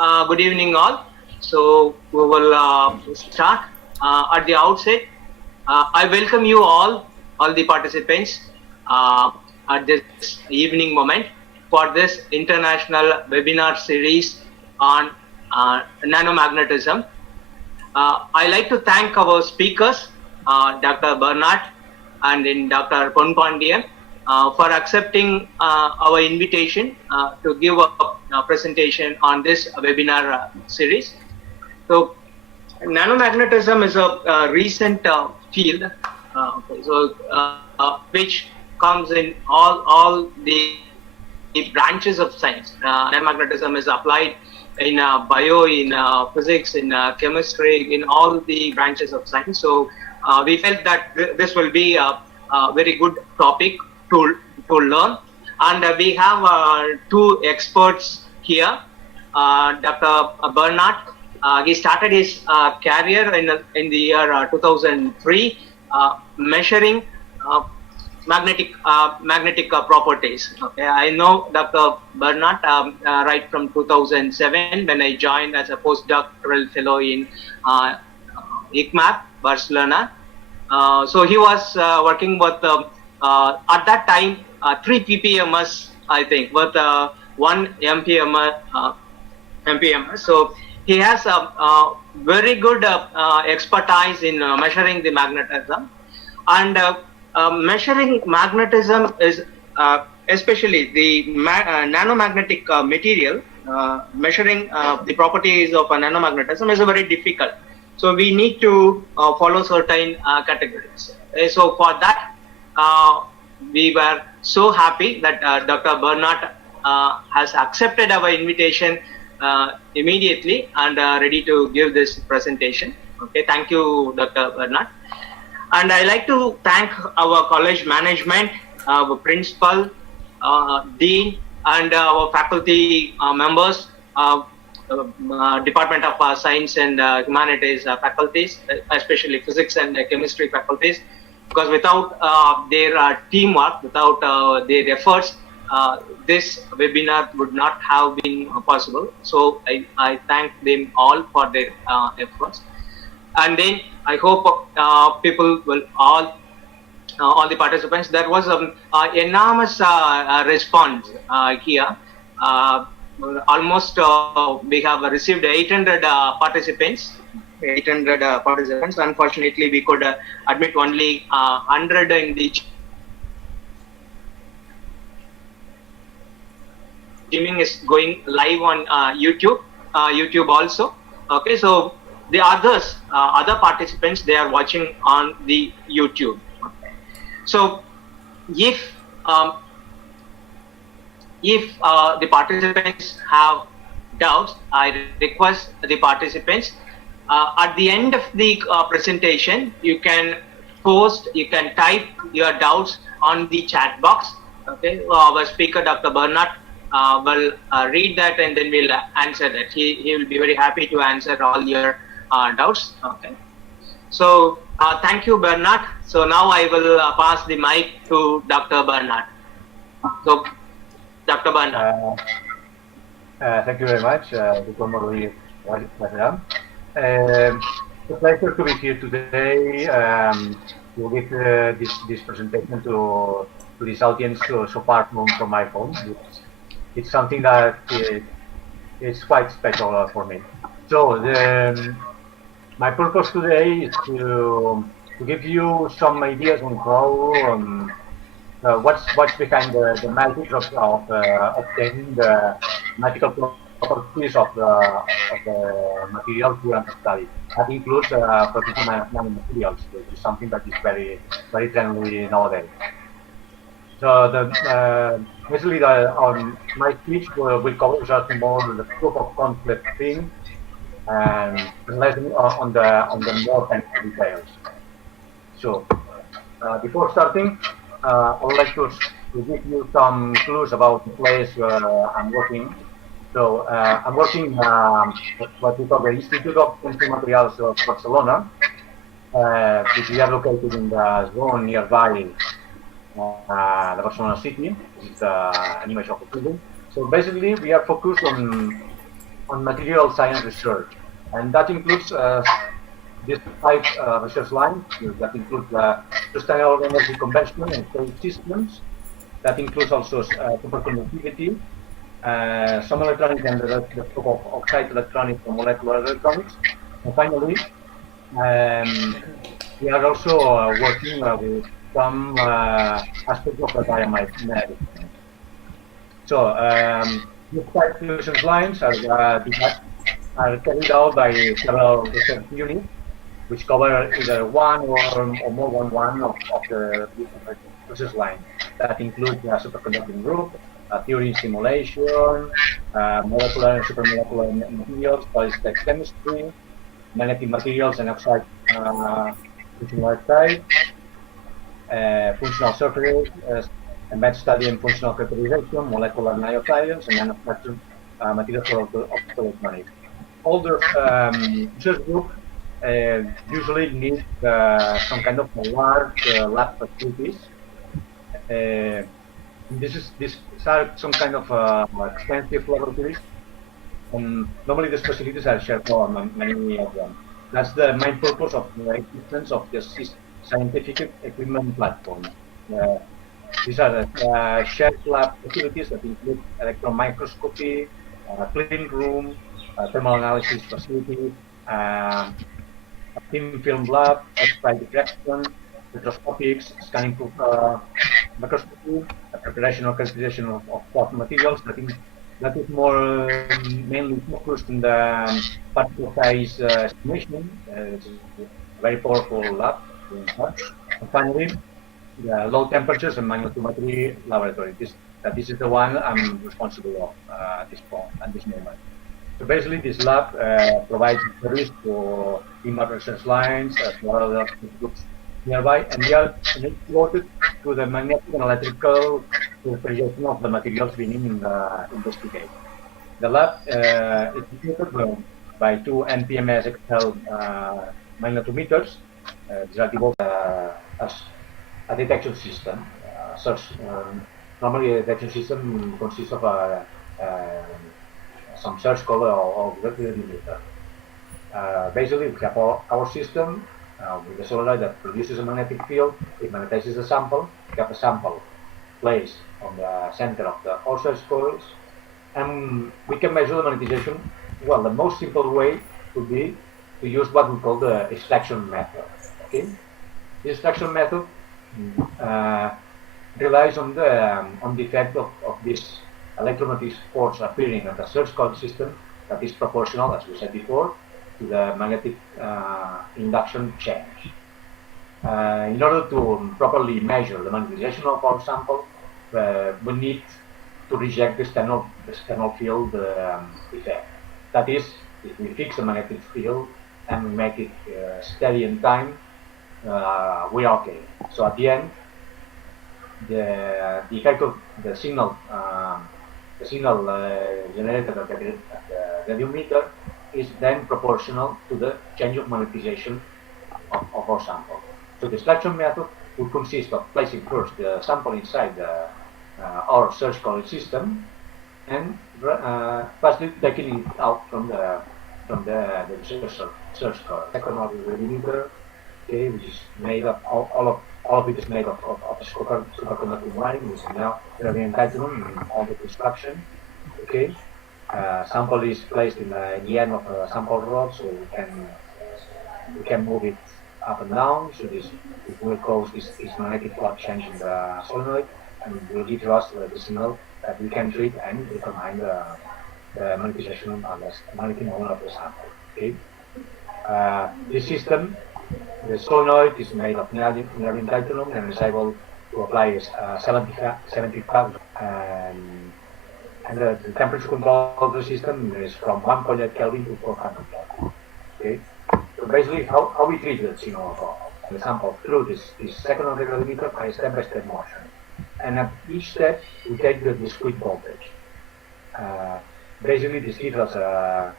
Good evening, all. So we will start at the outset. I welcome you all the participants at this evening moment for this international webinar series on nanomagnetism. I like to thank our speakers, Dr.Bernaut and in Dr. Ponpandian, for accepting our invitation to give a presentation on this webinar series. So, nanomagnetism is a recent field, which comes in all the branches of science. Nanomagnetism is applied in bio, in physics, in chemistry, in all the branches of science. So, we felt that this will be a very good topic to learn, and we have two experts here. Dr. Bernaut, he started his career in the year 2003, measuring magnetic properties. Okay, I know Dr. Bernaut right from 2007 when I joined as a postdoctoral fellow in ICMAB, Barcelona. So he was working with at that time 3 ppms, I think, with 1 mpms. So he has a very good expertise in measuring the magnetism, and measuring magnetism is especially the nanomagnetic material. Measuring the properties of a nanomagnetism is very difficult. So we need to follow certain categories. So for that, we were so happy that Dr. Bernaut has accepted our invitation immediately and ready to give this presentation. Okay, thank you, Dr. Bernaut. And I like to thank our college management, our principal, dean, and our faculty members, Department of Science and Humanities faculties, especially physics and chemistry faculties, because without their teamwork, without their efforts, this webinar would not have been possible. So I thank them all for their efforts. And then I hope people will all the participants. There was an enormous response here. Almost we have received 800 participants. 800 participants. Unfortunately, we could admit only 100 in the streaming is going live on YouTube also. Okay, so the others, other participants, they are watching on the YouTube. Okay. So if the participants have doubts, I request the participants at the end of the presentation, you can type your doubts on the chat box. Okay, our speaker, Dr. Bernaut, will read that and then we'll answer that. He will be very happy to answer all your doubts. Okay. So thank you, Bernaut. So now I will pass the mic to Dr. Bernaut. So, Dr. Bernaut. Thank you very much, Dr. Marie. It's a pleasure to be here today to give this presentation to this audience so far from my phone. It's something that is quite special for me. So my purpose today is to give you some ideas on how what's behind the magic of obtaining the magical properties of the materials we want to study. That includes protecting nanomaterials, which is something that is very trendy nowadays. So basically, on my speech will cover just more the proof of concept thing and less on the more technical details. So before starting, I would like to give you some clues about the place where I'm working. So I'm working what we call the Institute of Chemical Materials of Barcelona, which we are located in the zone nearby the Barcelona city. It's an image of the building. So basically, we are focused on on material science research, and that includes these 5 research lines. That includes sustainable energy conversion and storage systems. That includes also superconductivity, some electronics and the scope of oxide electronics or molecular electronics. And finally, we are also working with some aspects of the biomedicine. So these 5 research lines are carried out by several research units, which cover either one or more than one of the different research lines. That includes the superconducting group, theory and simulation, molecular and supermolecular materials, ballistic chemistry, magnetic materials and oxide, functional oxide, functional surface, embedded study and functional characterization, molecular nanoscience, and nanostructure materials for optoelectronics. All the research groups usually need some kind of large lab facilities. These are some kind of expensive laboratories, and normally these facilities are shared for many of them. That's the main purpose of the existence of this scientific equipment platform. These are the shared lab facilities that include electron microscopy, clean room, thermal analysis facility, thin film lab, X-ray diffraction, spectroscopics, scanning microscopy, preparation or characterization of plasma materials. That is more mainly focused in the particle size estimation. It's a very powerful lab. And finally, the low temperatures and magnetometry laboratory. This is the one I'm responsible of at this moment. So basically, this lab provides service to ICMAB research lines as well as groups nearby, and they are devoted to the magnetic and electrical characterization of the materials being investigated. The lab is equipped by 2 NPMS XL magnetometers. These are developed as a detection system. Normally, a detection system consists of some search color or radiometer. Basically, we have our system with a solenoid that produces a magnetic field. It magnetizes a sample. We have a sample placed on the center of the all search coils, and we can measure the magnetization. Well, the most simple way would be to use what we call the extraction method. Okay, the extraction method relies on the effect of this electromagnetic force appearing at the search coil system that is proportional, as we said before, to the magnetic induction change. In order to properly measure the magnetization of our sample, we need to reject the external field effect. That is, if we fix the magnetic field and we make it steady in time, we are okay. So at the end, the effect of the signal generated at the radiometer is then proportional to the change of magnetization of our sample. So the extraction method would consist of placing first the sample inside our search coil system, and firstly taking it out from the search coil. Second order radiometer, okay, which is made of all of it is made of superconducting wiring, which is now very entitled in all the construction. Okay, sample is placed in the end of a sample rod, so we can move it up and down. So this will cause this magnetic flux change in the solenoid, and will give us the signal that we can treat and determine the magnetization and the magnetic moment of the sample. Okay, this system. The solenoid is made of neodymium titanium and is able to apply 75, and the temperature control of the system is from 1.8 Kelvin to 400 Kelvin. Okay, so basically, how we treat the signal of the sample through this second order radiometer by step-by-step motion, and at each step we take the discrete voltage. Basically, this gives us a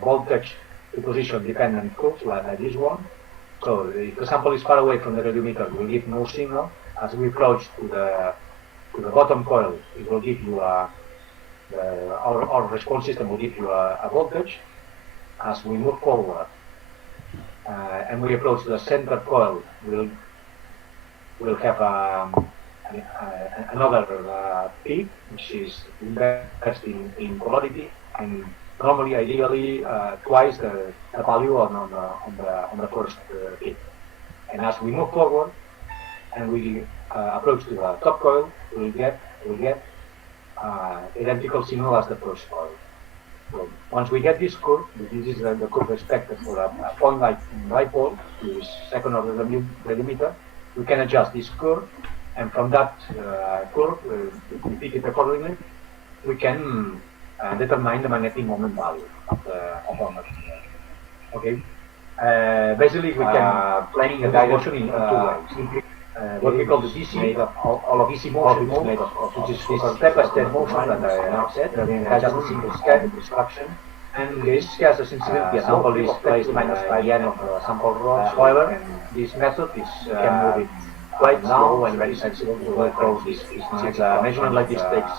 voltage to position dependent curves like this one. So if the sample is far away from the radiometer, it will give no signal. As we approach to the bottom coil, it will give you our response system will give you a voltage. As we move forward and we approach the center coil, we'll have another peak, which is invest in polarity, and normally, ideally, twice the value on the first peak. And as we move forward and we approach to the top coil, we'll get identical signal as the first coil. So once we get this curve, this is the curve expected for a point like dipole, which is second order delimiter, we can adjust this curve, and from that curve, if we pick it accordingly, we can determine the magnetic moment value of our material. Okay. Basically, we can playing a direction in two ways. What we call the DC, all of DC motion, which is this step-by-step motion that I now said, that has just a single scan instruction, and this has a sensitivity. A sample is placed minus by the end of the sample rod. However, this method is can move it quite slow and very sensitive to the close. This measurement like this takes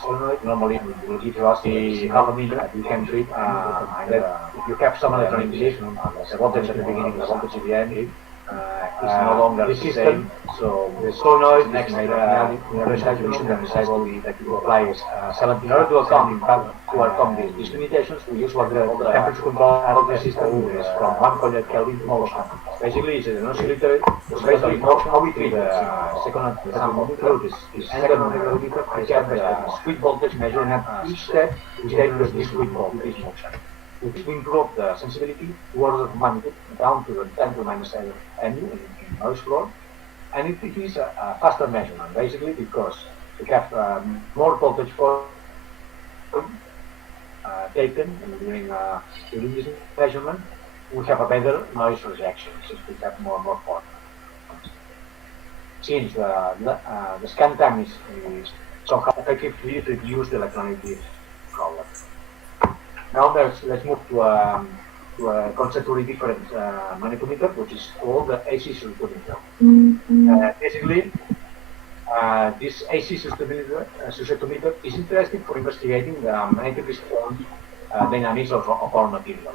normally will give us the half a minute. You can treat that if you have some electronic indication, the voltage at the beginning, the voltage at the end. Is no longer the same. So the solenoid next calculation and disable that you apply 17. In order to overcome these limitations, we use what the temperature control of the system is from 100 Kelvin to motion. Basically, it's an oscillator. It's based on how we treat the second sample through this second order. We get the squid voltage measured at each step. We take the squid voltage motion. We improve the sensitivity to order of magnitude down to the 10 to the minus 7 MU in noise floor, and it is a faster measurement basically because we have more voltage for taken during this measurement. We have a better noise rejection since we have more photons. Since the scan time is somehow effectively reduce the electronic problem. Now let's move to a conceptually different magnetometer, which is called the AC susceptometer. Basically, this AC susceptometer is interesting for investigating the magnetic response dynamics of our material.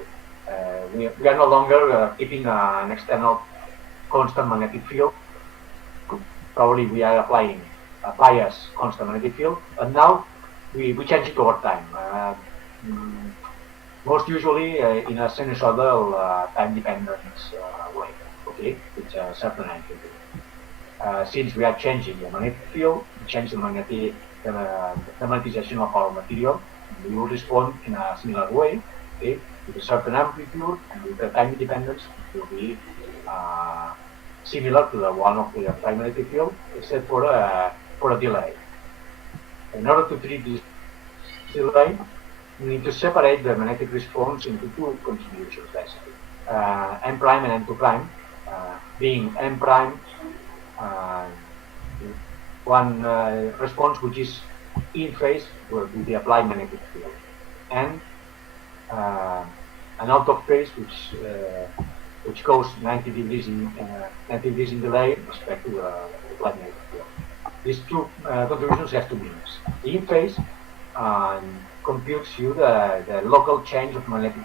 We are no longer keeping an external constant magnetic field. Probably we are applying a bias constant magnetic field, and now we change it over time. Most usually in a sinusoidal time-dependent way, okay, with a certain amplitude. Since we are changing the magnetic field, we change the magnetization of our material, we will respond in a similar way, okay, with a certain amplitude, and with the time dependence, it will be similar to the one of the applied magnetic field, except for a delay. In order to treat this delay, we need to separate the magnetic response into two contributions, basically. M prime and M2 prime, being M prime, one response which is in phase with the applied magnetic field, and an out of phase which goes 90 degrees in delay with respect to the applied magnetic field. These two contributions have two meanings. In phase computes you the local change of magnetic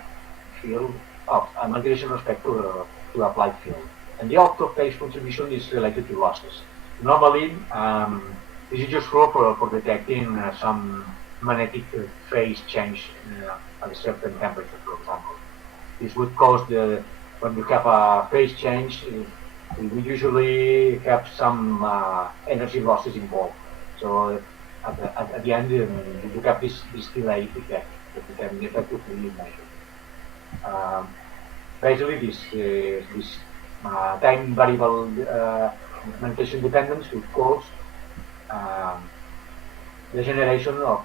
field of magnetic respect to applied field, and the out of phase contribution is related to losses. Normally, this is useful for detecting some magnetic phase change at a certain temperature, for example. This would cause when you have a phase change, we usually have some energy losses involved. So at the end, you have this delay effect that you can effectively measure. Basically, this time variable magnetism dependence would cause the generation of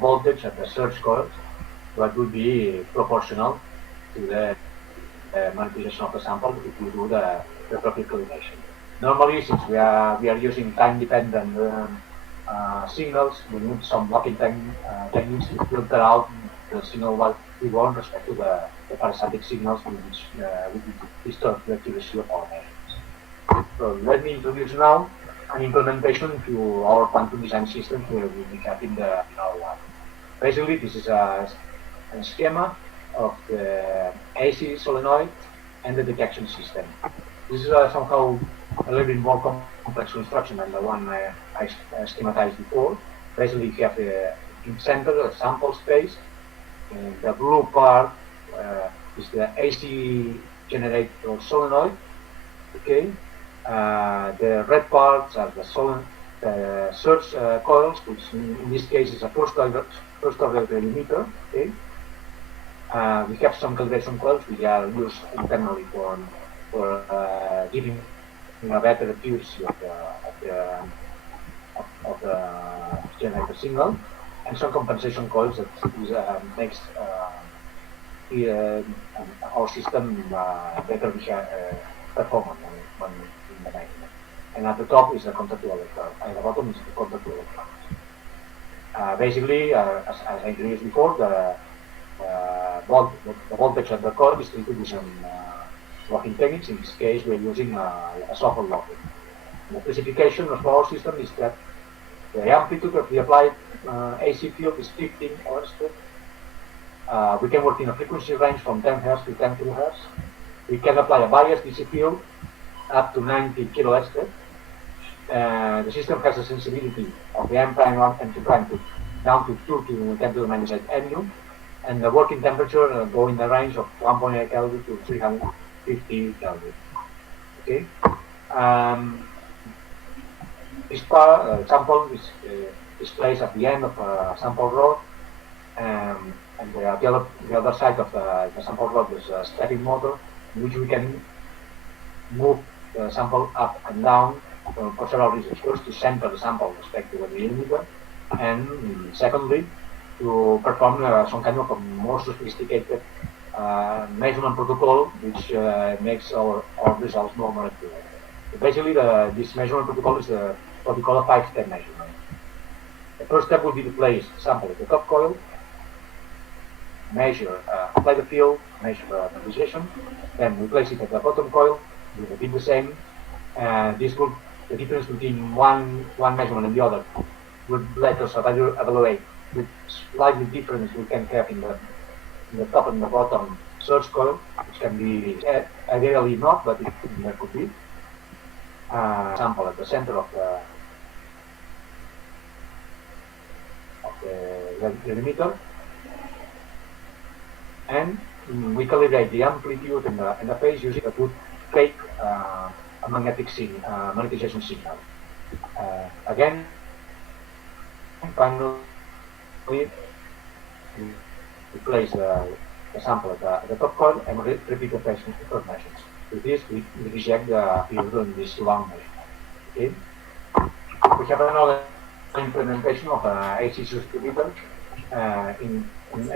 voltage at the surge coils that would be proportional to the magnetization of the sample if you do the proper calculation. Normally, since we are using time-dependent signals, we need some blocking techniques to filter out the signal what we want with respect to the parasitic signals which disturb the accuracy of our measurements. So let me introduce now an implementation to our quantum design system where we have in our lab. Basically, this is a schema of the AC solenoid and the detection system. This is somehow a little bit more complex construction than the one I schematized before. Basically, you have in center a sample space. And the blue part is the AC generator solenoid. Okay. The red parts are the search coils, which in this case is a first order limiter. Okay. We have some calibration coils which are used internally for giving a better accuracy of the generator signal, and some compensation coils that makes our system better performance when in the night. And at the top is the contact to electrode, and at the bottom is the contact to electrode. Basically, as I introduced before, the voltage of the coil is treated with some locking techniques. In this case, we're using a soft locking. The specification of our system is that the amplitude of the applied AC field is 15 Hz. We can work in a frequency range from 10 Hz to 10 kHz. We can apply a biased DC field up to 90 kHz. The system has a sensibility of the M prime and 2 prime down to 2 to 10 to the minus 8 mu, and the working temperature go in the range of 1.8 Kelvin to 350 Kelvin. Okay. This sample is placed at the end of a sample rod, and the other side of the sample rod is a stepping motor, in which we can move the sample up and down for several reasons. First, to center the sample with respect to the millimeter, and secondly, to perform some kind of a more sophisticated measurement protocol, which makes our results more accurate. Basically, this measurement protocol is what we call a 5-step measurement. The first step would be to place the sample at the top coil, measure, apply the field, measure the position, then we place it at the bottom coil, we repeat the same. The difference between one measurement and the other would let us evaluate with slightly difference we can have in the top and the bottom search coil, which can be ideally not, but there could be. Sample at the center of the limiter, and we calibrate the amplitude and the phase using a good fake a magnetization signal. Again, finally, we place the sample at the top coil and repeat the first measurements. With this, we reject the field in this long measurement. Okay. We have another implementation of AC subscriber. In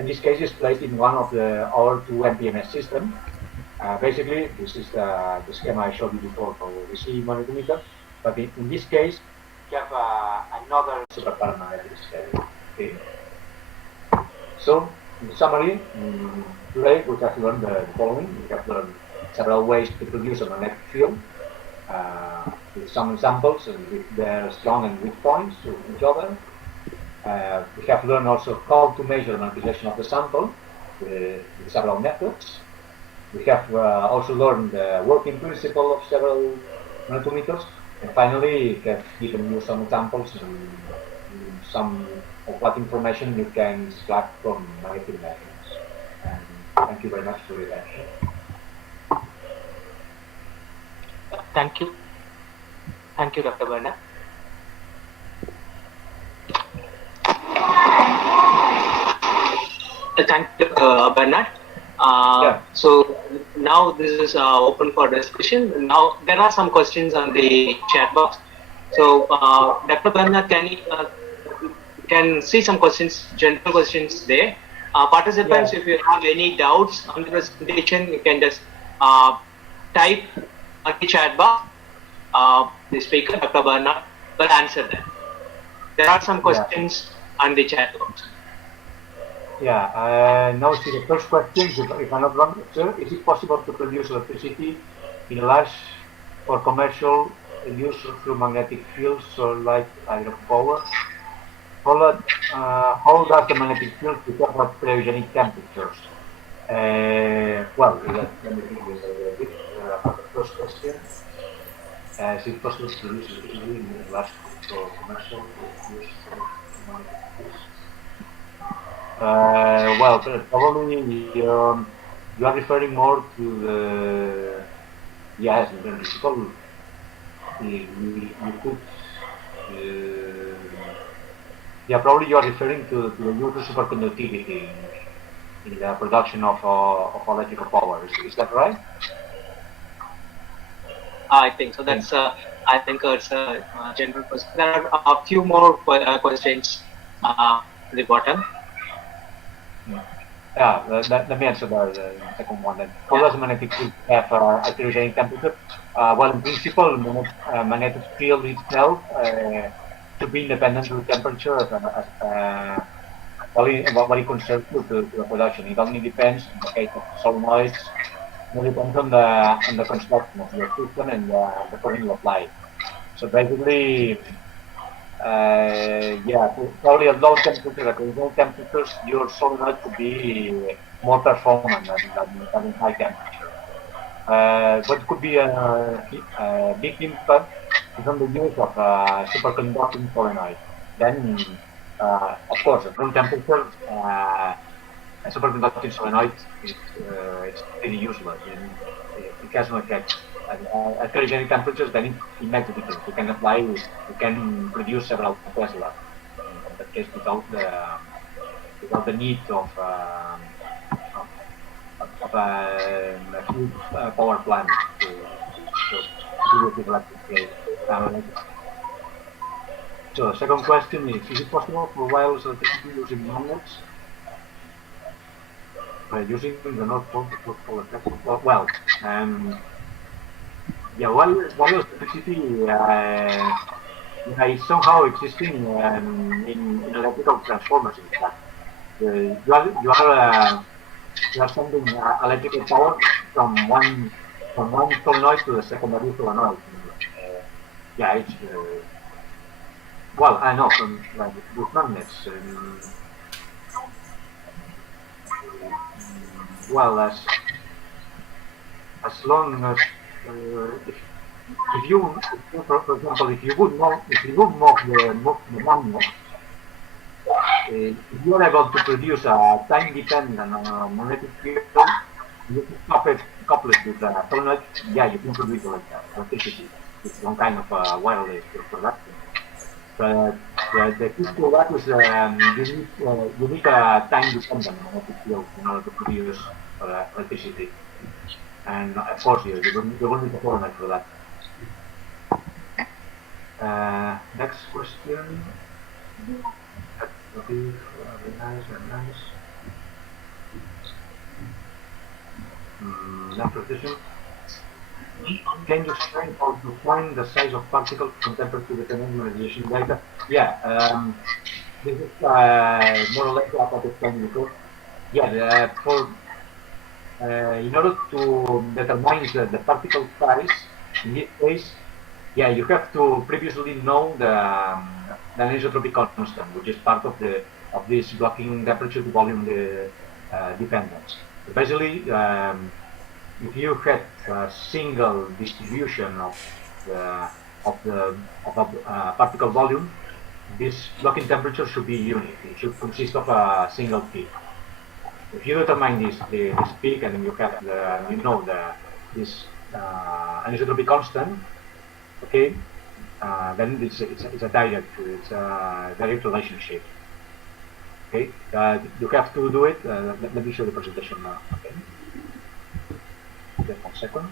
this case, it's placed in one of our two MPMS systems. Basically, this is the schema I showed you before for the C magnetometer, but in this case, we have another super parameter. Okay. So, in summary, today we have learned the following. We have learned several ways to produce a magnetic field with some examples and with their strong and weak points to each other. We have learned also how to measure the manipulation of the sample with several methods. We have also learned the working principle of several magnetometers, and finally we have given you some examples and some of what information you can extract from magnetic measurements. And thank you very much for your attention. Thank you. Thank you, Dr. Bernaut. Thank you, Bernaut. So now this is open for discussion. Now there are some questions on the chat box. So Dr. Bernaut, can see some questions, general questions there. Participants, if you have any doubts on the presentation, you can just type on the chat box. The speaker, Dr. Bernaut, will answer them. There are some questions on the chat box. Now see the first question, if I'm not wrong, sir, is it possible to produce electricity in large for commercial use through magnetic fields or like hydropower? How does the magnetic field behave at cryogenic temperatures? Well, let me think a bit about the first question. Is it possible to produce electricity in large commercial use of magnetic fields? Well, probably you are referring more to the, yes, in principle, you could, yeah, probably you are referring to the use of superconductivity in the production of electrical power. Is that right? I think so. Yeah. That's I think it's a general question. There are a few more questions at the bottom. Yeah, let me answer the second one then. How Yeah. does magnetic field have heterogenic temperature? Well, in principle, magnetic field itself should be independent of the temperature what it concerns to the production. It only depends, in the case of solenoids, it depends on the construction of your system and the current you apply. So basically, yeah, probably at low temperature, at low temperatures, your solenoid could be more performant than in high temperature. What could be a big impact is on the use of superconducting solenoid. Then, of course, at room temperature, a superconducting solenoid it's pretty useless. It has no effect. At cryogenic temperatures, then it makes a difference. You can apply, you can produce several Tesla. In that case, without the need of a huge power plant to produce electric. So, second question is it possible for wireless electricity using magnets? Using the North Pole to South Pole effect? Well, yeah, wireless electricity is somehow existing in electrical transformers. In fact, you are sending electrical power from one solenoid to the secondary solenoid. Yeah, it's well, I know from with magnets. Well, as long as if you, for example, if you would move the magnet, if you are able to produce a time-dependent magnetic field, you can couple it with a solenoid. Yeah, you can produce electricity with some kind of wireless production. But the key to that is you need a time-dependent magnetic field in order to produce electricity. And of course, you will need a solenoid for that. Next question. Okay, very nice, very nice. Next question. Can you explain how to find the size of particles from temperature determined radiation data? Yeah, this is more or less what I explained before. Yeah, in order to determine the particle size, in this case, yeah, you have to previously know the anisotropic constant, which is part of this blocking temperature to volume dependence. So basically, if you had a single distribution of the particle volume, this blocking temperature should be unique. It should consist of a single peak. If you determine this peak and you have this anisotropic constant, okay, then it's a direct relationship. Okay, you have to do it. Let me show the presentation now. Okay, just 1 second.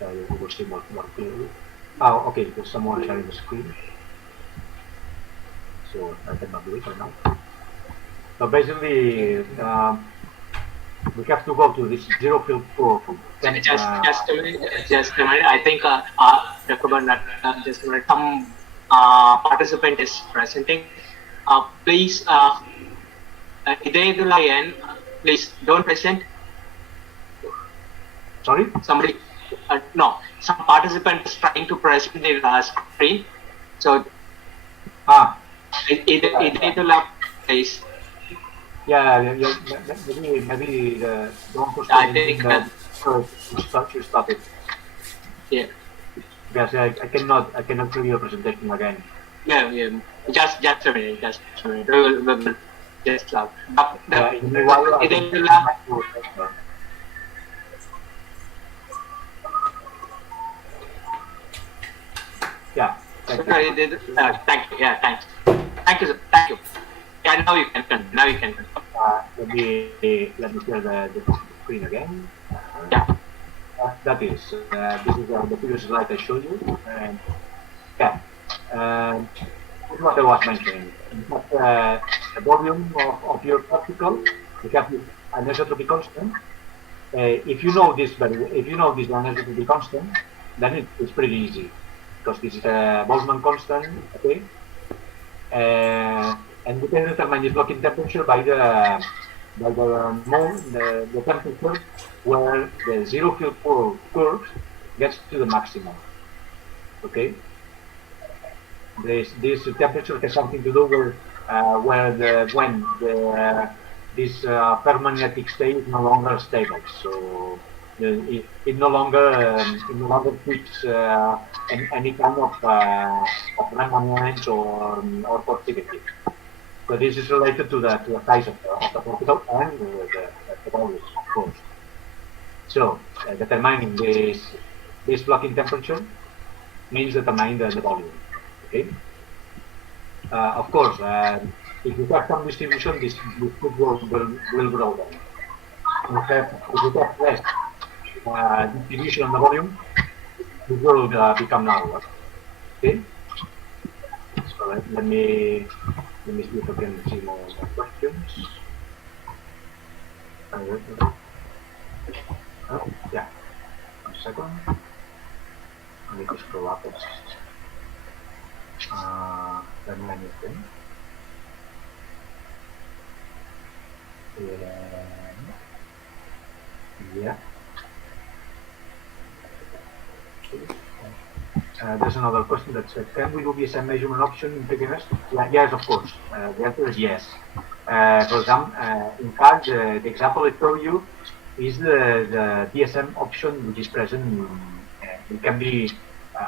You will see more clearly. Oh, okay. There's someone sharing the screen, so I cannot do it right now. So basically, we have to go to this zero field proof. Just a minute. I think Dr.Bernaut, just a minute. Some participant is presenting. Please, Hidayatullah, please don't present. Sorry? Somebody, no. Some participant is trying to present their screen. So, Itu lab place. Yeah, maybe don't post I anything think that. you stop it. Yeah. Because I cannot do your presentation again. Yeah. Just a minute. We will just lab. Itu lab. Yeah. Thank you. Yeah, thanks. Thank you, sir. Thank you. Yeah, now you can continue. Let me share the screen again. Yeah. That is, this is the previous slide I showed you. And yeah, this is what I was mentioning. The volume of your particle, you have this anisotropy constant. If you know this anisotropy constant, then it's pretty easy because this is a Boltzmann constant, okay? And we can determine this blocking temperature by the temperature where the zero field curve gets to the maximum. Okay, this temperature has something to do with when this permagnetic state is no longer stable. So it no longer keeps any kind of remanence or positivity. So this is related to the size of the particle and the values, of course. So determining this blocking temperature means determining the volume. Okay. Of course, if you have some distribution, this will grow then. If you have less distribution on the volume, it will become narrower. Okay. So let me see if I can see more questions. Oh, yeah. 1 second. I need to scroll up. Let me anything. Yeah. There's another question that said, can we do VSM measurement option in PPMS? Yes, of course. The answer is yes. For example, in fact, the example I showed you is the DSM option which is present. It can be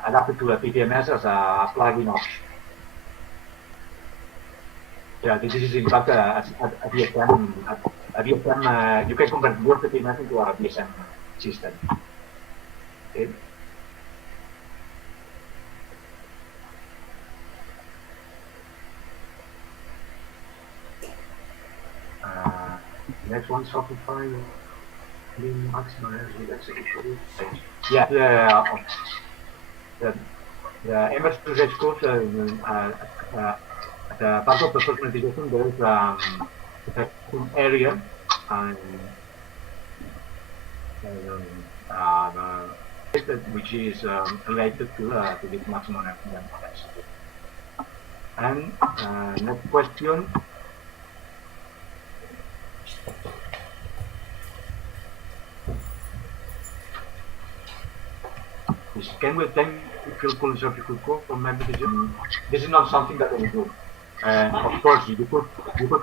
adapted to a PPMS as a plugin option. Yeah, this is in fact a DSM. You can convert your PPMS into a DSM system. Okay. Next one, Shopify, maximum energy execution. Yeah, the MS to Edge course, at the part of the first mitigation, there is an area which is related to this maximum energy. And next question. Can we obtain field cool and surface cool from magnetism? This is not something that we do. Of course, you could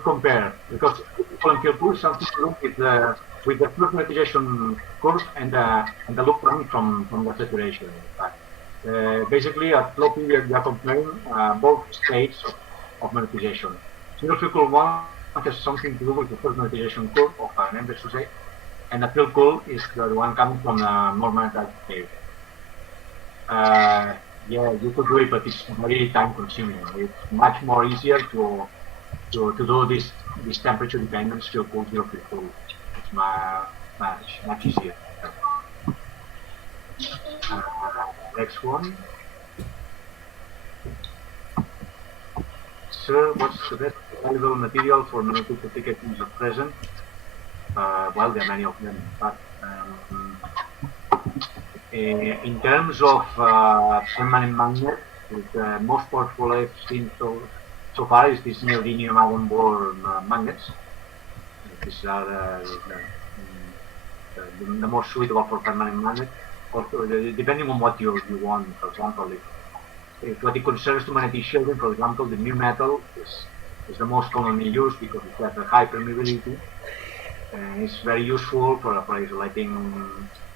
compare because cool and field cool is something to do with the fluid magnetization curve and the loop coming from the saturation. Basically, at flow period, we are comparing both states of magnetization. Zero field cool one has something to do with the first magnetization curve of an M/A, and the field cool is the one coming from the more magnetized state. Yeah, you could do it, but it's very time consuming. It's much more easier to do this temperature dependence to cool zero field cool. It's much easier. Next one. Sir, what's the best available material for magnetic applications at present? Well, there are many of them, but in terms of permanent magnet, the most powerful I've seen so far is these neodymium iron bore magnets. These are the most suitable for permanent magnet. Also, depending on what you want, for example, what it concerns to magnetic shielding, for example, the mu metal is the most commonly used because it has a high permeability and it's very useful for isolating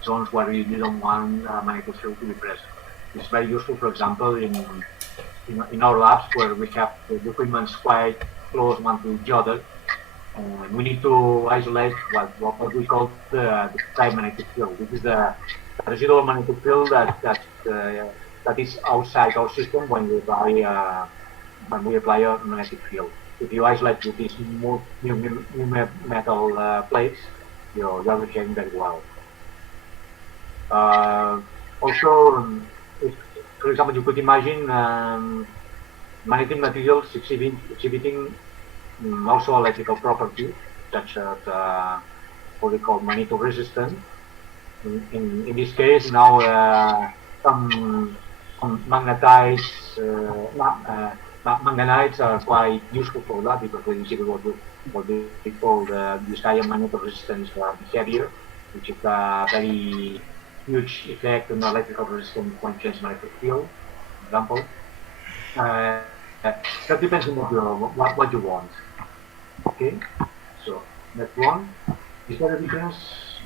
zones where you don't want magnetic field to be present. It's very useful, for example, in our labs where we have the equipment quite close one to each other. We need to isolate what we call the side magnetic field. This is the residual magnetic field that is outside our system when we apply a magnetic field. If you isolate with these new metal plates, you're behaving very well. Also, if, for example, you could imagine magnetic materials exhibiting also electrical properties, such as what we call magnetoresistance. In this case, now some magnetites, manganites are quite useful for that because they exhibit what we call this higher magnetoresistance behavior, which is a very huge effect on electrical resistance when changing magnetic field, for example. That depends on what you want. Okay, so next one. Is there a difference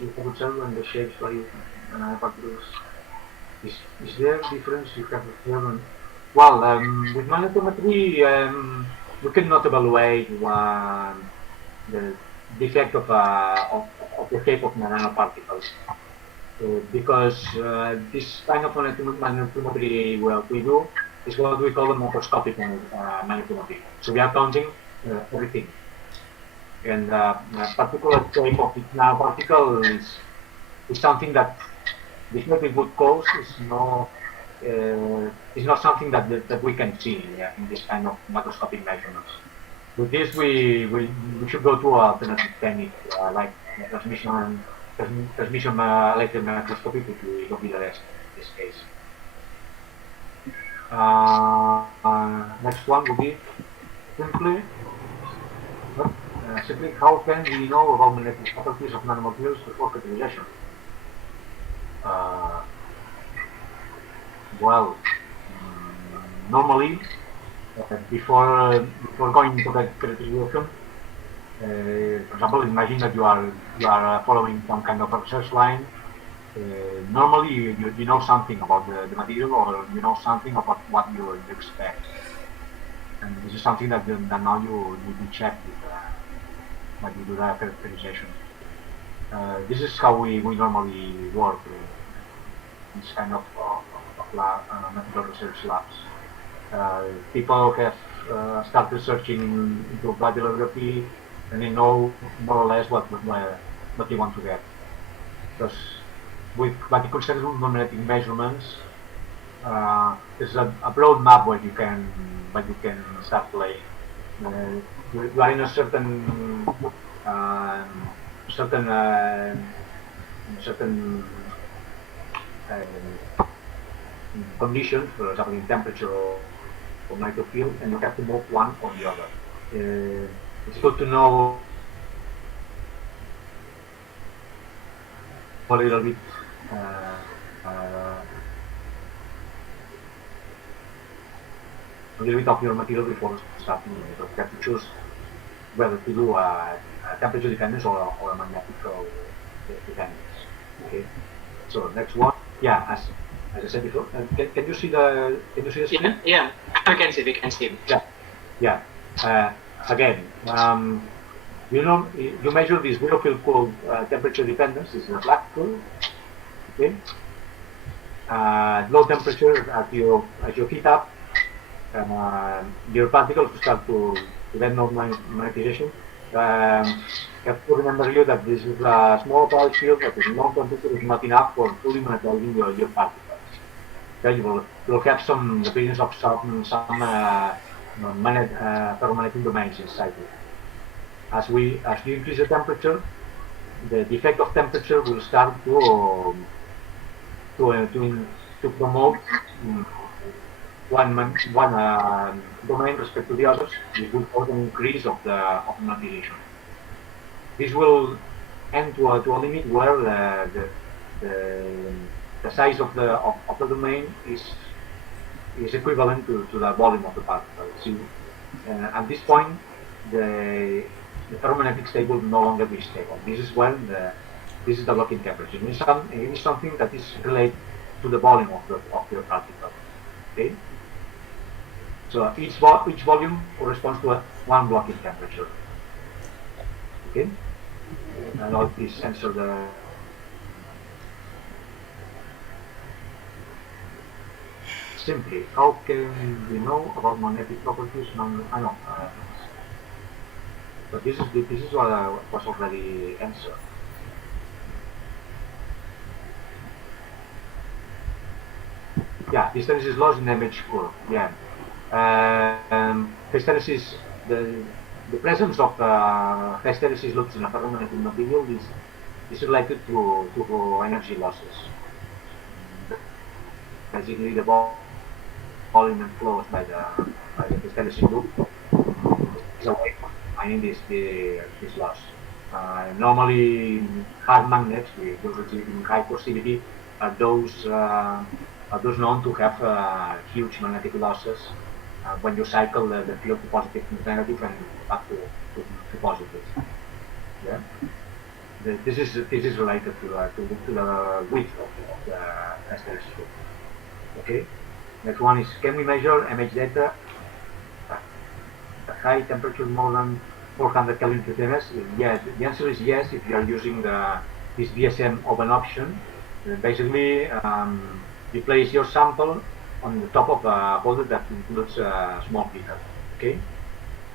you have observed when the shapes vary particles? Is there a difference you have observed? Well, with magnetometry, we cannot evaluate the effect of the shape of nanoparticles. Because this kind of magnetometry we do is what we call a macroscopic magnetometry. So we are counting everything. And particular shape of each nanoparticle is something that the shape would cause is not something that we can see in this kind of macroscopic measurements. With this, we should go to alternative technique like transmission electron microscopy, which we will be the rest in this case. Next one will be simply how can we know about magnetic properties of nanomaterials before characterization? Well, normally before going into that characterization, for example, imagine that you are following some kind of research line. Normally, you know something about the material, or you know something about what you expect, and this is something that now you check when you do that characterization. This is how we normally work in this kind of material research labs. People have started searching into bachelorography, and they know more or less what they want to get. Because with what it concerns magnetic measurements, there's a broad map where you can start playing. You are in a certain conditions, for example, in temperature or magnetic field, and you have to move one or the other. It's good to know a little bit of your material before starting. So you have to choose whether to do a temperature dependence or a magnetical dependence. Okay. So next one, yeah, as I said before, can you see the screen? Yeah, we can see. Yeah. Again, you measure this zero field called temperature dependence. This is a black curve. Okay. Low temperature as you heat up, your particles start to get no magnetization. You have to remember you that this is a small power field, but the low temperature is not enough for fully magnetizing your particles. Okay, you will have some the presence of some ferromagnetic domains inside it. As you increase the temperature, the effect of temperature will start to promote one domain respect to the others. This will cause an increase of magnetization. This will end to a limit where the size of the domain is is equivalent to the volume of the particle. See, at this point, the thermomagnetic state will no longer be stable. This is when this is the locking temperature. It is something that is related to the volume of your particle. Okay. So each volume corresponds to one blocking temperature. Okay. And I'll please answer the. Simply, how can we know about magnetic properties? I know. But this is what I was already answered. Yeah, hysteresis loss in image curve. Yeah. Hysteresis, the presence of hysteresis loops in a ferromagnetic material is related to energy losses. Basically, the volume enclosed by the hysteresis loop is away from finding this loss. Normally, hard magnets with those receiving high porosity are those known to have huge magnetic losses when you cycle the field to positive to negative and back to positive. Yeah. This is related to the width of the hysteresis loop. Okay. Next one is, can we measure image data at high temperature more than 400 Kelvin per ms? Yes. The answer is yes if you are using this DSM open option. Basically, you place your sample on the top of a holder that includes a small beaker. Okay.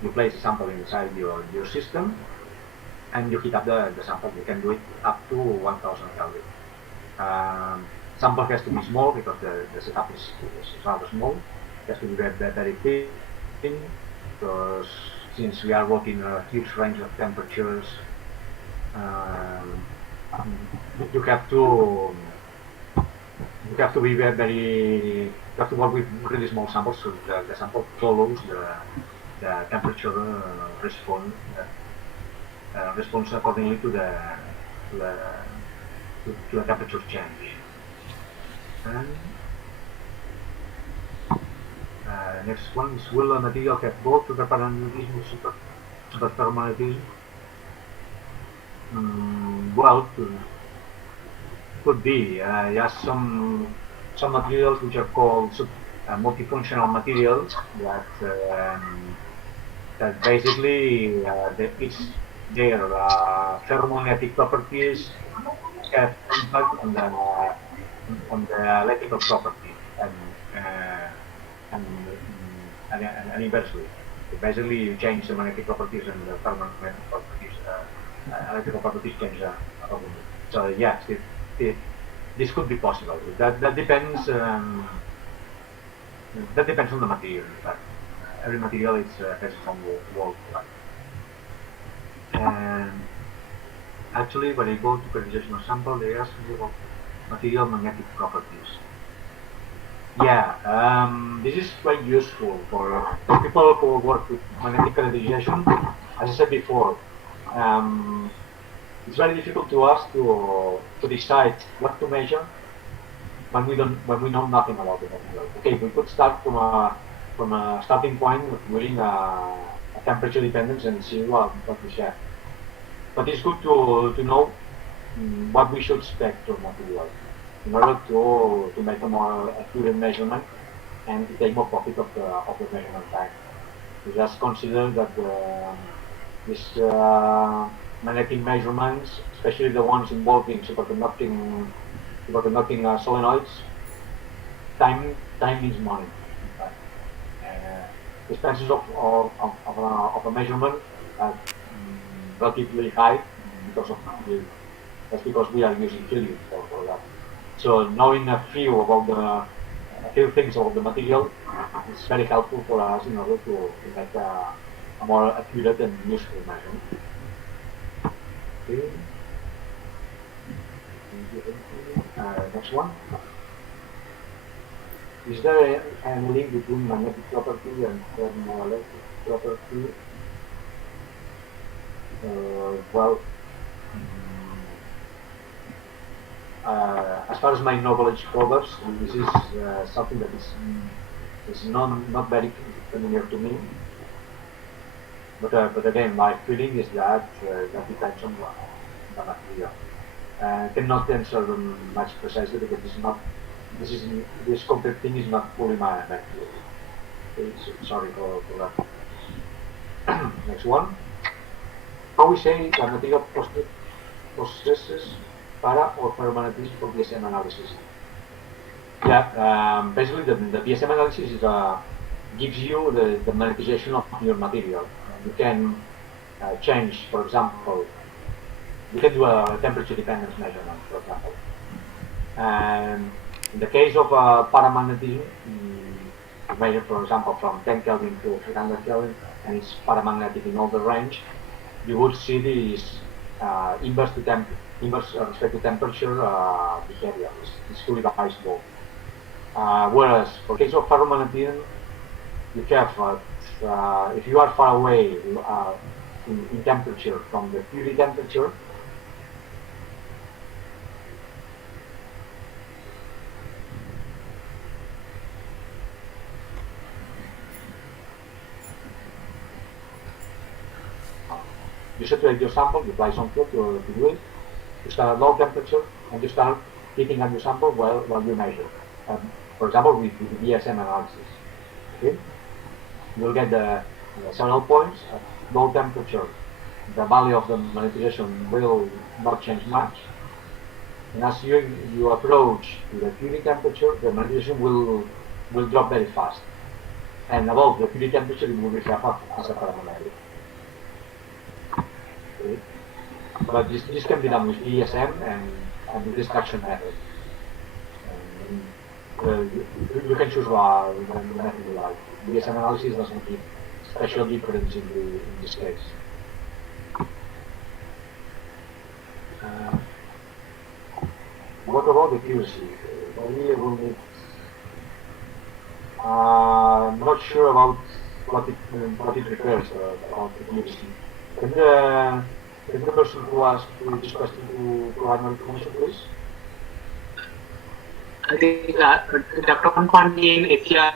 You place the sample inside your system, and you heat up the sample. You can do it up to 1000 Kelvin. Sample has to be small because the setup is rather small. It has to be very thin because since we are working in a huge range of temperatures, you have to be you have to work with really small samples, so the sample follows the temperature response accordingly to the temperature change. And next one is, will a material have both supermagnetism and superferromagnetism? Well, could be. Yes, some materials which are called multifunctional materials that basically their ferromagnetic properties have impact on the electrical property and inversely. So basically, you change the magnetic properties and the ferromagnetic properties, electrical properties change accordingly. So yes, this could be possible. That depends. That depends on the material. In fact, every material has its own world. And actually, when I go to polarization of sample, they ask me about material magnetic properties. Yeah, this is quite useful for people who work with magnetic polarization. As I said before, it's very difficult to us to decide what to measure when we know nothing about the material. Okay, we could start from a starting point of doing a temperature dependence and see what we have. But it's good to know what we should expect from material in order to make a more accurate measurement and to take more profit of the measurement time. We just consider that this magnetic measurements, especially the ones involving superconducting solenoids, time is money. The expenses of a measurement are relatively high that's because we are using helium for that. So knowing a few things about the material is very helpful for us in order to make a more accurate and useful measurement. Okay. Next one. Is there any link between magnetic property and thermoelectric property? Well, as far as my knowledge covers, this is something that is It's not very familiar to me. But again, my feeling is that that depends on the material. Cannot answer them much precisely because this complete thing is not fully my field. Okay, so sorry for that. Next one. How we say the material processes para or permanentism for DSM analysis. Yeah, basically the DSM analysis is, gives you the magnetization of your material. You can change, for example, you can do a temperature dependence measurement, for example. And in the case of paramagnetism, you measure, for example, from 10 Kelvin to 300 Kelvin, and it's paramagnetic in all the range. You would see this inverse respect to temperature behavior. It's fully biasable. Whereas for the case of ferromagnetism, you have if you are far away in temperature from the purity temperature, you saturate your sample, you apply some fluid to do it, you start at low temperature, and you start heating up your sample while you measure. For example, with the DSM analysis. Okay? You'll get the several points at low temperature. The value of the magnetization will not change much. And as you approach to the purity temperature, the magnetization will drop very fast. And above the purity temperature, it will behave as a paramagnetic. Okay. But this can be done with DSM and with distraction method. You can choose the method you like. DSM analysis doesn't give special difference in this case. What about the accuracy? I'm not sure about what it refers about the accuracy. Can the person who asked this question to provide more information, please? I think Dr. Pandyan, if you are,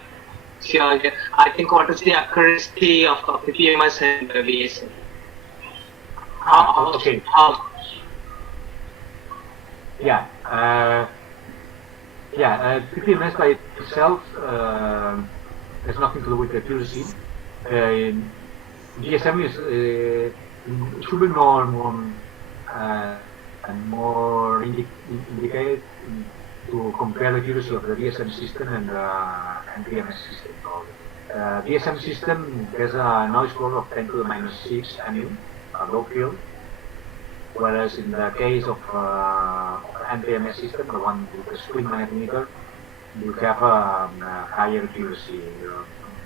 I think what is the accuracy of PPMS and VSM? Okay. PPMS by itself has nothing to do with accuracy. DSM is should be more indicated to compare the accuracy of the DSM system and PMS system. DSM system has a noise floor of 10 to the minus 6 MU, low field, whereas in the case of NPMS system, the one with the split magnetometer, you have a higher accuracy,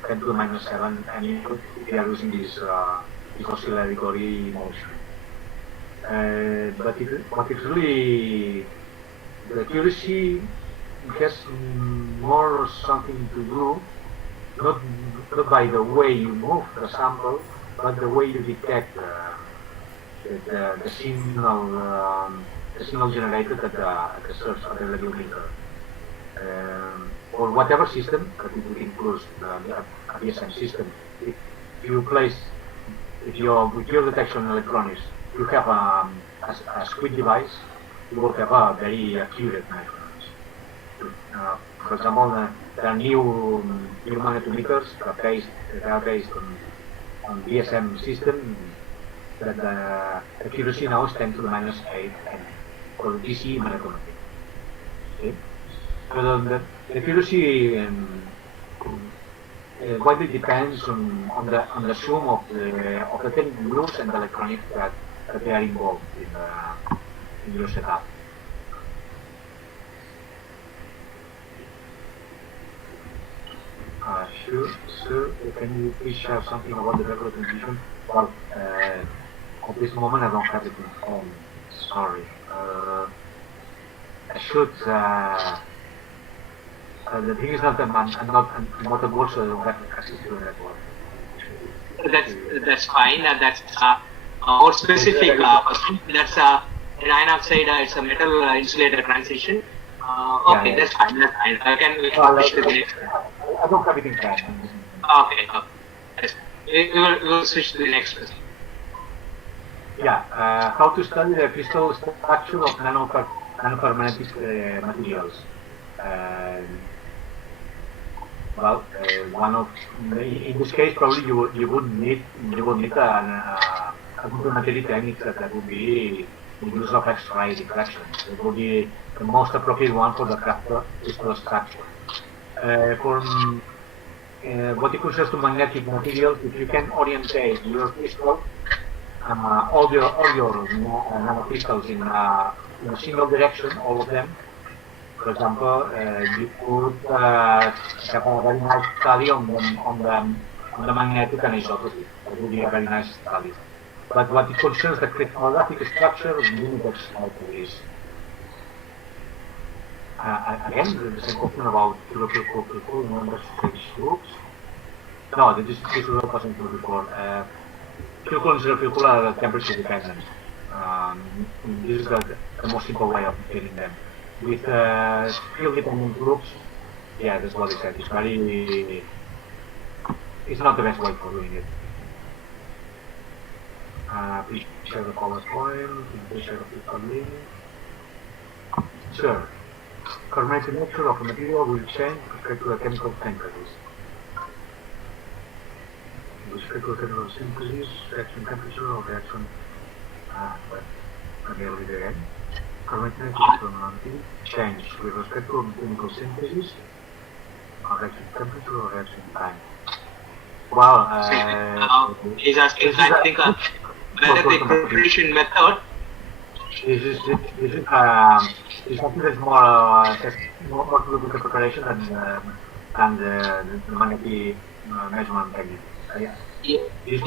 10 to the minus 7 MU if you are using this oscillatory motion. But it's really, the accuracy has more something to do, not by the way you move the sample, but the way you detect the signal generated at the source of the radiometer. Or whatever system, but it would include a DSM system. If with your detection electronics, you have a squid device, you will have a very accurate measurements. For example, there are new magnetometers that are based on DSM system that the accuracy now is 10 to the minus 8 and called DC magnetometry. Okay? So the accuracy widely depends on the sum of the technical rules and the electronics that they are involved in your setup. Sir, can you please share something about the regular condition? Well, at this moment I don't have it in home. Sorry. I should. The thing is that I'm not a board, so I don't have access to the network. That's fine. That's more specific. That's in iron oxide. It's a metal insulator transition. Okay, that's fine. That's fine. We can push to the next. I don't have it in mind. Okay. Yes. We will switch to the next question. Yeah, how to study the crystal structure of nanopermanent materials. Uh, well, in this case, probably you would need a complementary technique that would be the use of X-ray diffraction. It would be the most appropriate one for the crystal structure. For what it concerns to magnetic materials, if you can orientate your crystal, all your nanocrystals in a single direction, all of them. For example, you could have a very nice study on the magnetic anisotropy. That would be a very nice study. But what it concerns the crystallographic structure, limited to this. Again, the same question about pure number 6 groups. No, this wasn't true before. Pure and zero are temperature dependent. This is the most simple way of getting them. With field dependent groups, yeah, that's what I said. It's not the best way for doing it. Please share the PowerPoint. Please share the physical link. Sure. Chromatic nature of a material will change with respect to the chemical synthesis. With respect to the chemical synthesis, reaction temperature or reaction. Let me read again. Chromatic nature of a material change with respect to chemical synthesis, reaction temperature or reaction time. Well, he's asking, I think, whether the preparation method. This is something that's more to do with the preparation than the magnetic measurement technique. This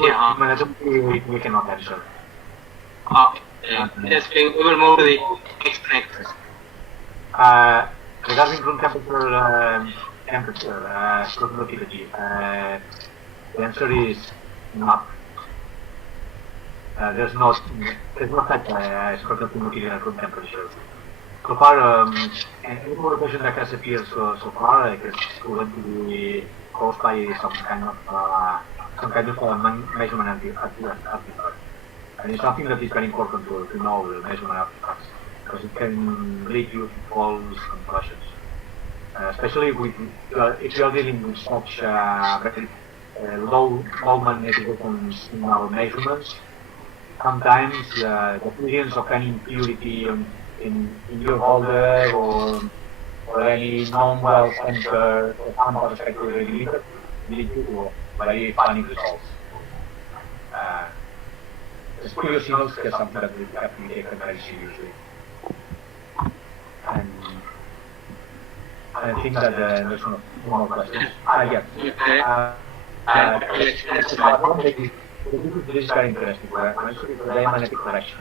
we cannot answer. Yes, we will move to the next. Regarding room temperature, conductivity, the answer is not. There's not such a structural material at room temperature. So far, any correlation that has appeared so far, like it's going to be caused by some kind of measurement artifact. And it's something that is very important to know the measurement artifacts, because it can lead you to false conclusions. Especially if you are dealing with such very low magnetism signal measurements. Sometimes the appearance of any impurity in your holder or any non-well centered or unprotected regulator lead you to very funny results. The spurious signals is something that we have to be taken very seriously. And I think that there's no more questions. This is very interesting. Actually, the diamagnetic correction.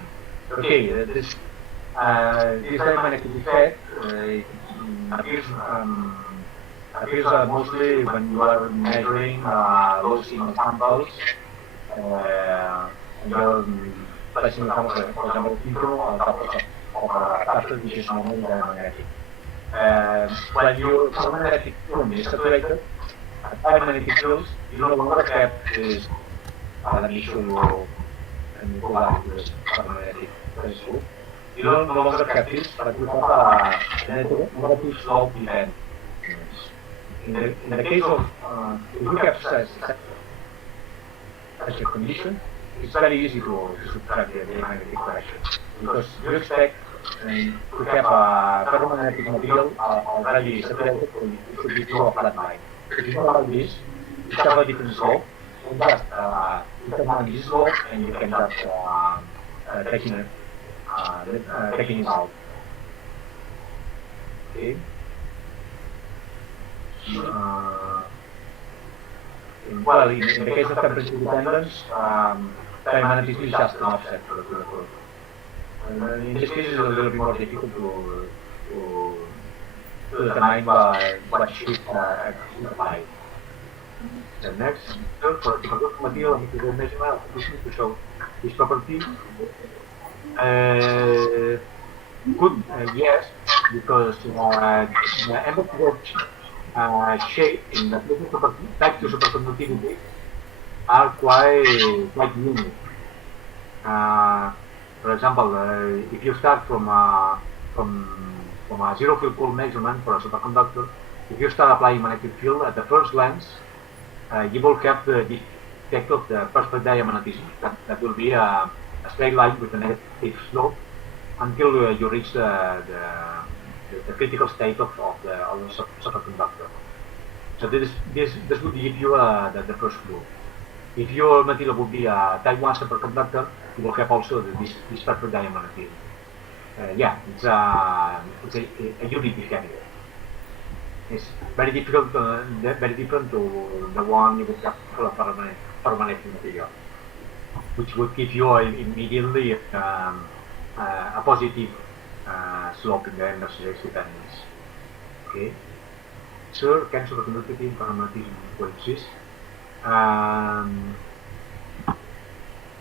Okay, this diamagnetic effect appears mostly when you are measuring low signal samples. You're placing the sample, for example, intro on top of a capsule which is normally diamagnetic. When your magnetic film is saturated, at high magnetic fields, you no longer have this. Let me show you and go back to this magnetic threshold. You no longer have this, but you have a negative slope event. In the case of if you have such a condition, it's very easy to subtract the magnetic correction, because you expect to have a ferromagnetic material already separated, so it should be through a flat line. If you don't have this, you have a different slope. You just determine this slope and you can just taking it out. Okay. Well, in the case of temperature dependence, magnetism is just an offset for the curve. In this case, it's a little bit more difficult to determine what shift apply. The next, for the material of the measurement to show this property. Good, yes, because the shape in the type 2 superconductivity are quite unique. For example, if you start from a zero field Coulomb measurement for a superconductor, if you start applying magnetic field at the first glance, you will have the effect of the perfect diamagnetism. That will be a straight line with a negative slope until you reach the critical state of the superconductor. So this would give you the first clue. If your material would be a type 1 superconductor, you will have also this perfect diamagnetism. Yeah, it's a unique behavior. It's very difficult, very different to the one you would have for a permanent material, which would give you immediately a positive slope in the energy dependence. Okay. Sure, can superconductivity and permanentism coexist?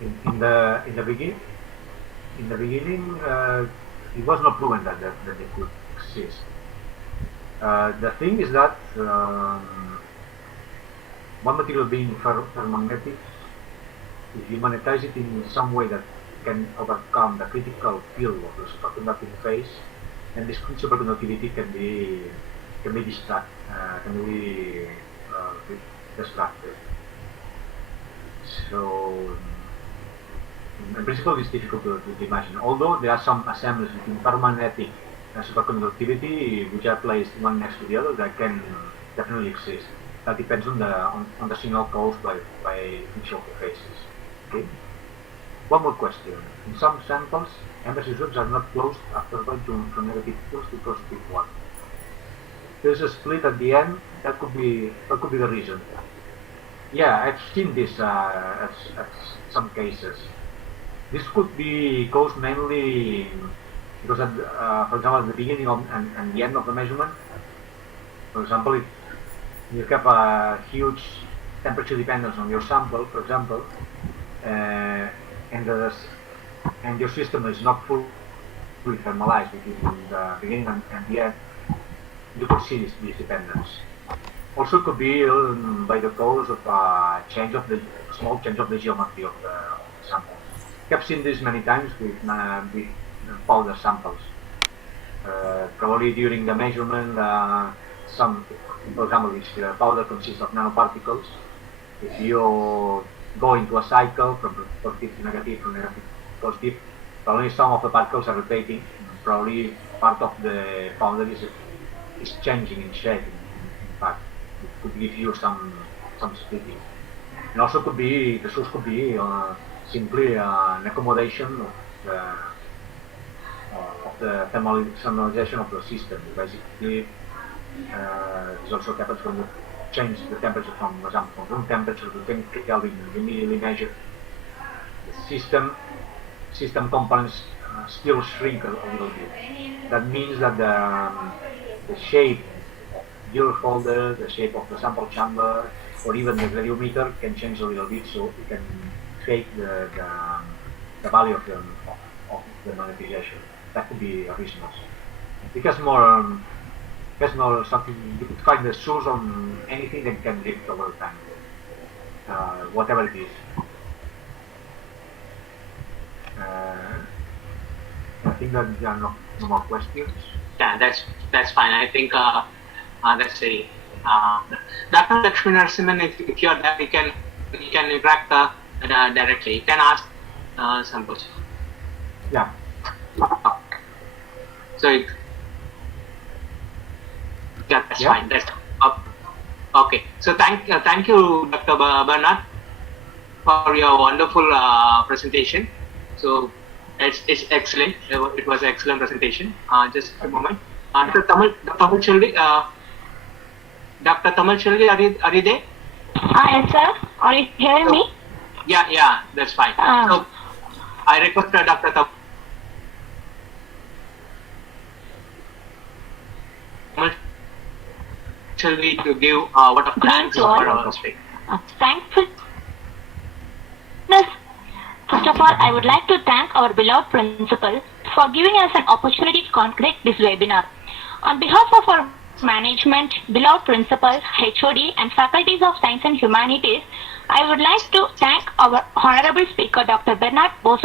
In the beginning, it was not proven that they could exist. The thing is that one material being ferromagnetic, if you magnetize it in some way that can overcome the critical field of the superconducting phase, then this superconductivity can be destructed. So, in principle, it's difficult to imagine. Although there are some assemblies between ferromagnetic and superconductivity which are placed one next to the other that can definitely exist. That depends on the signal caused by each of the phases. Okay. One more question. In some samples, embassy zones are not closed after going from negative 2 to positive 1. There's a split at the end. That could be the reason. Yeah, I've seen this at some cases. This could be caused mainly because, for example, at the beginning and the end of the measurement, for example, if you have a huge temperature dependence on your sample, for example, and your system is not fully thermalized between the beginning and the end, you could see this dependence. Also, it could be by the cause of a small change of the geometry of the sample. I've seen this many times with powder samples. Probably during the measurement, for example, if powder consists of nanoparticles, if you go into a cycle from positive to negative, from negative to positive, probably some of the particles are rotating. Probably part of the powder is changing in shape. In fact, it could give you some splitting. And also the source could be simply an accommodation of the thermalization of the system. Basically, this also happens when you change the temperature from room temperature to 10 Kelvin. You immediately measure the system components still shrink a little bit. That means that the shape of your folder, the shape of the sample chamber, or even the radiometer can change a little bit, so you can fake the value of the magnetization. That could be a reason also. It has more something. You could find the source on anything that can drift over time, whatever it is. I think that there are no more questions. Yeah, that's fine. I think that's a Dr. Lakshmi Narasimhan, if you're there, you can interact directly. You can ask some questions. Yeah. So that's fine. That's okay. So thank you, Dr. Bernaut, for your wonderful presentation. So it's excellent. It was an excellent presentation. Just a moment. Dr. Tamal Cheldi, are you there? Yes, sir. Are you hearing me? Yeah, that's fine. So I request Dr. Tamal Cheldi to give what of thanks for our speaker. Thankful. First of all, I would like to thank our beloved principal for giving us an opportunity to conduct this webinar. On behalf of our management, beloved principal, HOD, and faculties of science and humanities, I would like to thank our honorable speaker, Dr. Bernaut for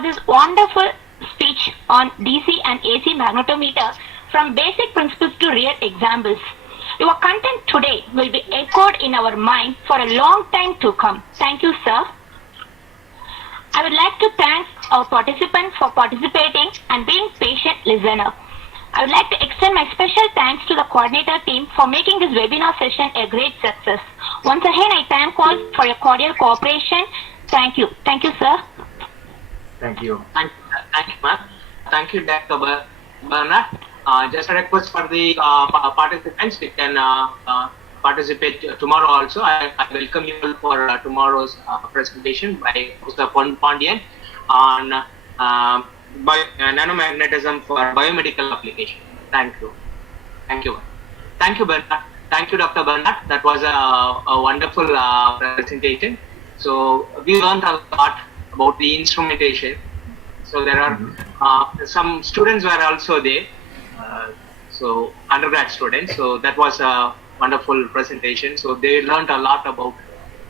this wonderful speech on DC and AC magnetometer from basic principles to real examples. Your content today will be echoed in our mind for a long time to come. Thank you, sir. I would like to thank our participants for participating and being patient listener. I would like to extend my special thanks to the coordinator team for making this webinar session a great success. Once again, I thank all for your cordial cooperation. Thank you. Thank you, sir. Thank you. Thank you, ma'am. Thank you, Dr. Bernaut. Just a request for the participants, you can participate tomorrow also. I welcome you all for tomorrow's presentation by Mr. Pondian on nanomagnetism for biomedical application. Thank you. Thank you. Thank you, Bernaut. Thank you, Dr. Bernaut. That was a wonderful presentation. So we learned a lot about the instrumentation. So there are some students were also there. So undergrad students. So that was a wonderful presentation. So they learned a lot about